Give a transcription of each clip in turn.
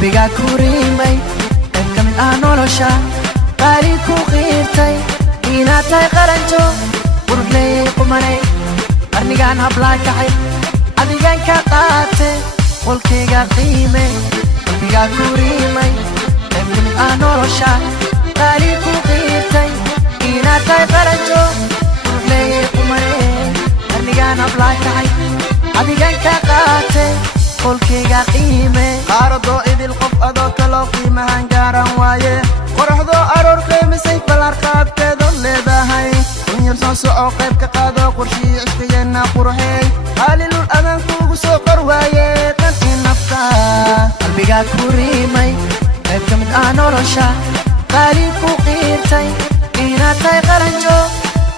qalbiga ku riimay qayb ka mid ah nolosha qaali ku qiirtay inaad tahay qaranjo quruxley qumanay qarnigaan hablaa kacay adigan ka qaatay qolkayga qiime qalbiga ku riimay qayb ka mid ah nolosha qaali ku qiirtay inaad tahay qaranjo quruxley qumanay qarnigaan hablaa kacay adigan ka qaatay qolkayga qiime qaarado idil qof adoo kaloo qiimahan gaaran waaye qoraxdo aroor qiimisay balar qaabteedo leedahay dunyar soo soco qayb ka qaado qorshii cishqigeenna qurxey haalilul adan kuugu soo qor waaye qanci nafta qalbiga ku riimay qayb ka mid ah nolosha qaali ku qiirtay inaad tahay qaranjo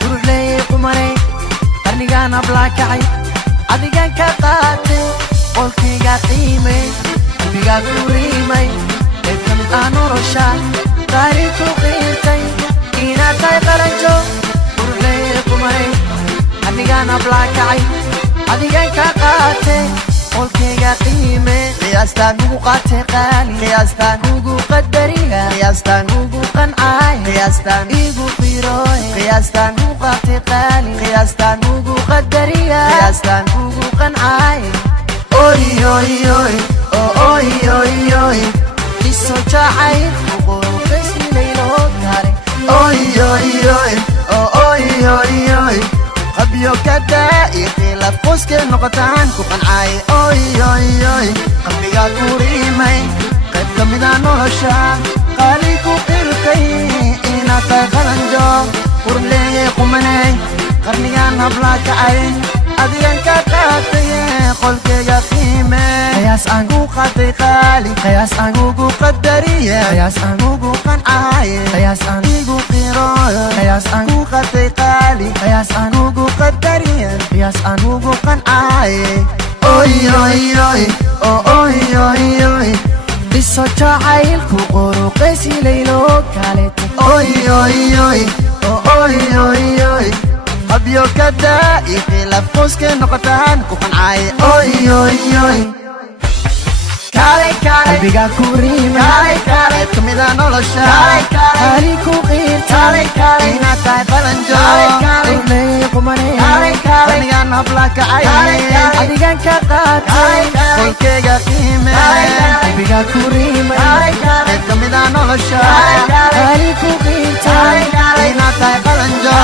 quruxley qumanay qarnigaan hablaa kacay adigan ka qaatay qolkayga qiime qalbiga ku riimay qayb ka mid ah nolosha qaali ku qiirtay inaad tahay qaranjo quruxley qumanay qarnigaan hablaa kacay adigan ka qaatay qolkayga qiime qiyaastaan ugu qaatay qaali qiyaastaan ugu qadariya qiyaastaan ugu qancay qiyaastaan igu qiroy qiyaastaan ugu qaatay qaali qiyaastaan ugu qadariya qiyaastaan ugu qancay oy oy oy oy oy oy iso jacay uqurqis ilaylo kare oy oy oy oy oy oy qabyo kada ikhilaf qoske noqotaan ku qancay oy oy oy qalbiga ku riimay qayb ka mid ah nolosha qaali ku qirtay inaad tahay qaranjo quruxley qumanay qarnigaan hablaa kacay adigan ka qaatay qolkayga qiime qiyaas aan ku qaatay qaali qiyaas aan ugu qadariye qiyaas aan ugu qancay qiyaas aan igu qiroy qiyaas aan ku qaatay qaali qiyaas aan ugu qadariye qiyaas aan ugu qancay oy oy oy oy oy oy iso jacay uqurqis ilaylo kale oy oy oy oy oy oy qabyo kada ikhilaf qoske noqotaan ku qancay oy oy oy kale kale qalbiga ku riimay kale ka mid ah nolosha qaali ku qiirtay inaad tahay qaranjo quruxley qumanay qarnigaan hablaa kacay adigan ka qaatay qolkayga qiime qalbiga ku riimay qayb ka mid ah nolosha qaali ku qiirtay inaad tahay qaranjo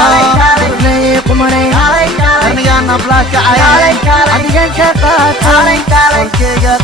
quruxley qumanay qarnigaan hablaa kacay adigan ka qaatay qolkayga